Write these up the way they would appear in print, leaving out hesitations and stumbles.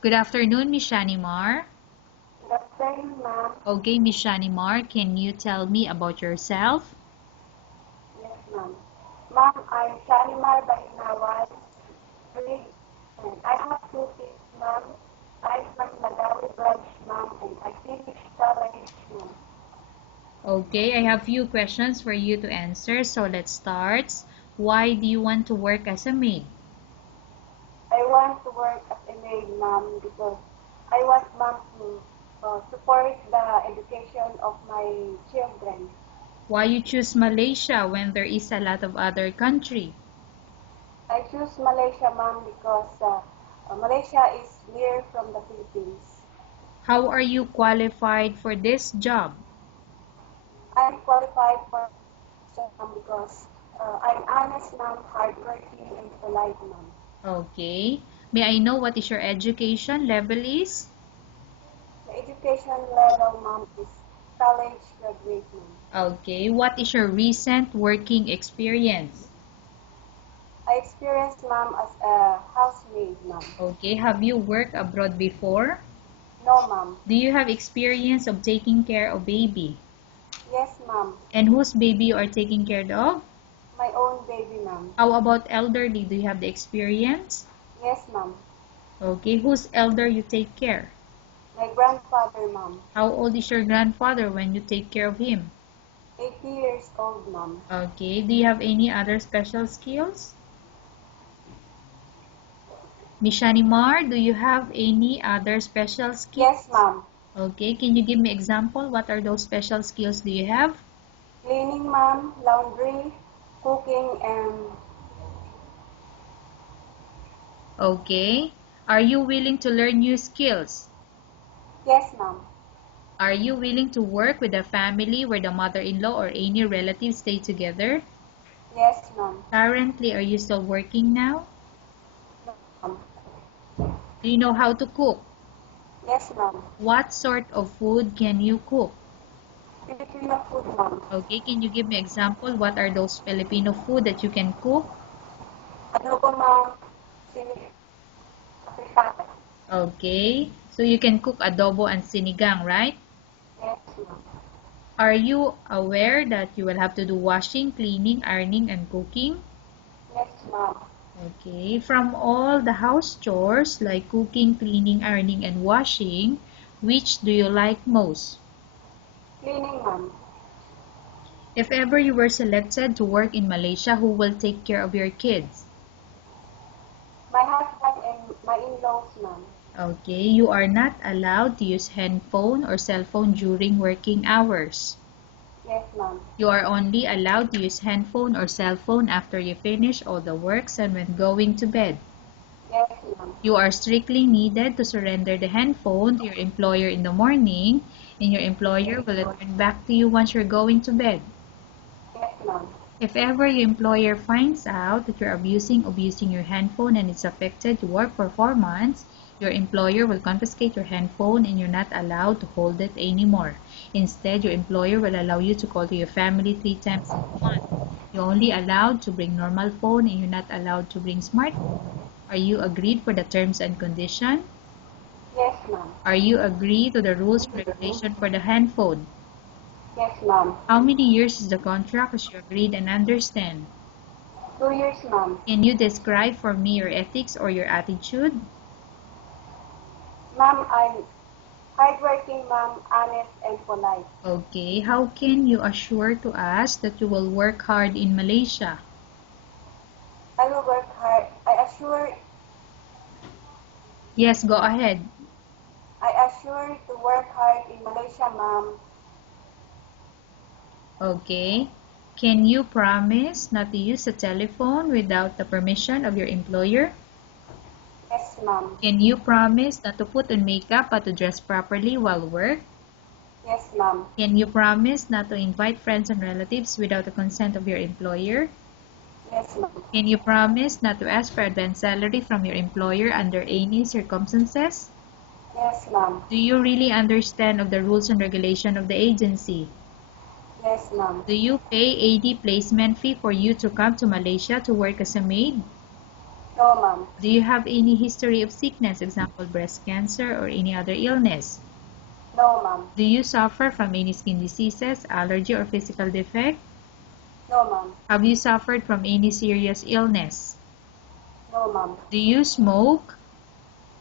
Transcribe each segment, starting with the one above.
Good afternoon, Miss Shanymar. Good afternoon, ma'am. Okay, Miss Shanymar, can you tell me about yourself? Yes, ma'am. Ma'am, I'm Shanymar Bahingawan, grade 10. I have two kids, ma'am. I'm from Nagawi branch, ma'am, and I finished college, ma'am. Okay, I have few questions for you to answer, so let's start. Why do you want to work as a maid? I want to work as a maid, ma'am, because I want, ma'am, to support the education of my children. Why you choose Malaysia when there is a lot of other country? I choose Malaysia, ma'am, because Malaysia is near from the Philippines. How are you qualified for this job? I'm qualified for ma'am, because I'm honest, ma'am, hardworking, and polite, ma'am. Okay. May I know what is your education level is? The education level, ma'am, is college graduate, ma'am. Okay. What is your recent working experience? I experienced, ma'am, as a housemaid, ma'am. Okay. Have you worked abroad before? No, ma'am. Do you have experience of taking care of baby? Yes, ma'am. And whose baby you are taking care of? My own baby, ma'am. How about elderly? Do you have the experience? Yes, ma'am. Okay. Whose elder you take care? My grandfather, ma'am. How old is your grandfather when you take care of him? 80 years old, ma'am. Okay. Do you have any other special skills? Miss Shanymar, do you have any other special skills? Yes, ma'am. Okay, can you give me example? What are those special skills do you have? Cleaning, ma'am, laundry, cooking, and Okay. Are you willing to learn new skills? yes, ma'am. Are you willing to work with a family where the mother-in-law or any relatives stay together? Yes, ma'am. Currently, are you still working now? Ma'am. Do you know how to cook? Yes, ma'am. What sort of food can you cook? Filipino food, ma'am. Okay, can you give me example? What are those Filipino food that you can cook? Adobo, ma'am. Sini, Africana. Okay, so you can cook adobo and sinigang, right? Yes, ma'am. Are you aware that you will have to do washing, cleaning, ironing, and cooking? Yes, ma'am. Okay, from all the house chores like cooking, cleaning, ironing, and washing, which do you like most? Cleaning, ma'am. If ever you were selected to work in Malaysia, who will take care of your kids? My husband and my in-laws, ma'am. Okay, you are not allowed to use handphone or cell phone during working hours. Yes, ma'am. You are only allowed to use handphone or cell phone after you finish all the works and when going to bed. Yes, ma'am. You are strictly needed to surrender the handphone to your employer in the morning, and your employer will return back to you once you're going to bed. Yes, ma'am. If ever your employer finds out that you're abusing your handphone and it's affected your work performance, your employer will confiscate your handphone and you're not allowed to hold it anymore. Instead, your employer will allow you to call to your family 3 times a month. You're only allowed to bring normal phone and you're not allowed to bring smartphone. Are you agreed for the terms and condition? Yes, ma'am. Are you agree to the rules and regulation for the handphone? Yes, ma'am. How many years is the contract as you agreed and understand? 2 years, ma'am. Can you describe for me your ethics or your attitude? Ma'am, I'm hardworking, ma'am, honest, and polite. Okay, how can you assure to us that you will work hard in Malaysia? I will work hard. Yes, go ahead. I assure to work hard in Malaysia, ma'am. Okay. Can you promise not to use a telephone without the permission of your employer? Yes, ma'am. Can you promise not to put on makeup but to dress properly while work? Yes, ma'am. Can you promise not to invite friends and relatives without the consent of your employer? Yes, ma'am. Can you promise not to ask for advance salary from your employer under any circumstances? Yes, ma'am. Do you really understand of the rules and regulation of the agency? Yes, ma'am. Do you pay AD placement fee for you to come to Malaysia to work as a maid? No, ma'am. Do you have any history of sickness, example breast cancer or any other illness? No, ma'am. Do you suffer from any skin diseases, allergy or physical defect? No, ma'am. Have you suffered from any serious illness? No, ma'am. Do you smoke?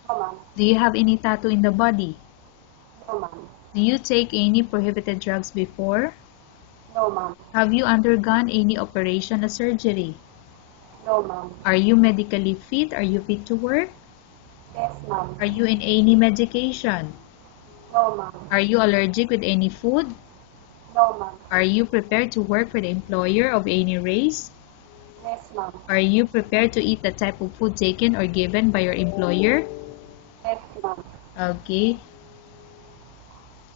No, ma'am. Do you have any tattoo in the body? No, ma'am. Do you take any prohibited drugs before? No, ma'am. Have you undergone any operation or surgery? No, ma'am. Are you medically fit? Are you fit to work? Yes, ma'am. Are you in any medication? No, ma'am. Are you allergic with any food? No, ma'am. Are you prepared to work for the employer of any race? Yes, ma'am. Are you prepared to eat the type of food taken or given by your employer? Yes, ma'am. Okay.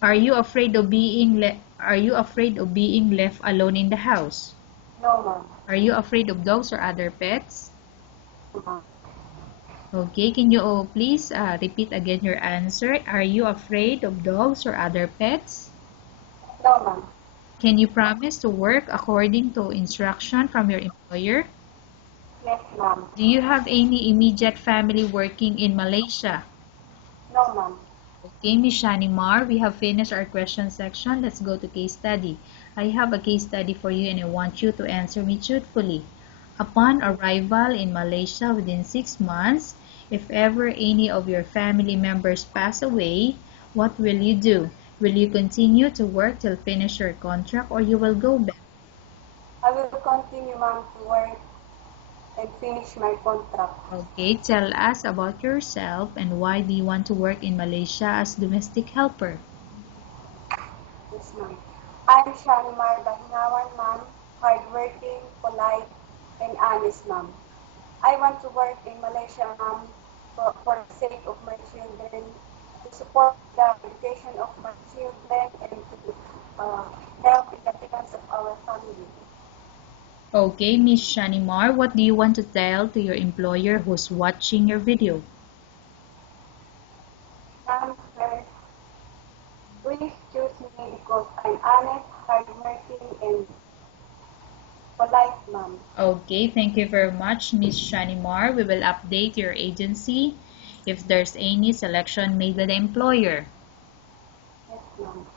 Are you afraid of being left alone in the house? No, ma'am. Are you afraid of dogs or other pets? No, ma'am. Okay, can you please repeat again your answer? Are you afraid of dogs or other pets? No, ma'am. Can you promise to work according to instruction from your employer? Yes, ma'am. Do you have any immediate family working in Malaysia? No, ma'am. Okay, Ms. Shanymar, we have finished our question section. Let's go to case study. I have a case study for you and I want you to answer me truthfully. Upon arrival in Malaysia within 6 months, if ever any of your family members pass away, what will you do? Will you continue to work till finish your contract or you will go back? I will continue, ma'am, to work and finish my contract. Okay, tell us about yourself and why do you want to work in Malaysia as domestic helper? Yes, ma'am. I'm Shanymar Bahingawan, ma'am. Hardworking, polite, and honest, ma'am. I want to work in Malaysia, ma'am, for the sake of my children, to support the education of my children, and to help in the defense of our family. Okay, Miss Shanymar, what do you want to tell to your employer who's watching your video? Ma'am, sir, please choose me because I'm honest, hardworking, and polite, ma'am. Okay, thank you very much, Miss Shanymar. We will update your agency if there's any selection made by the employer. Yes, ma'am.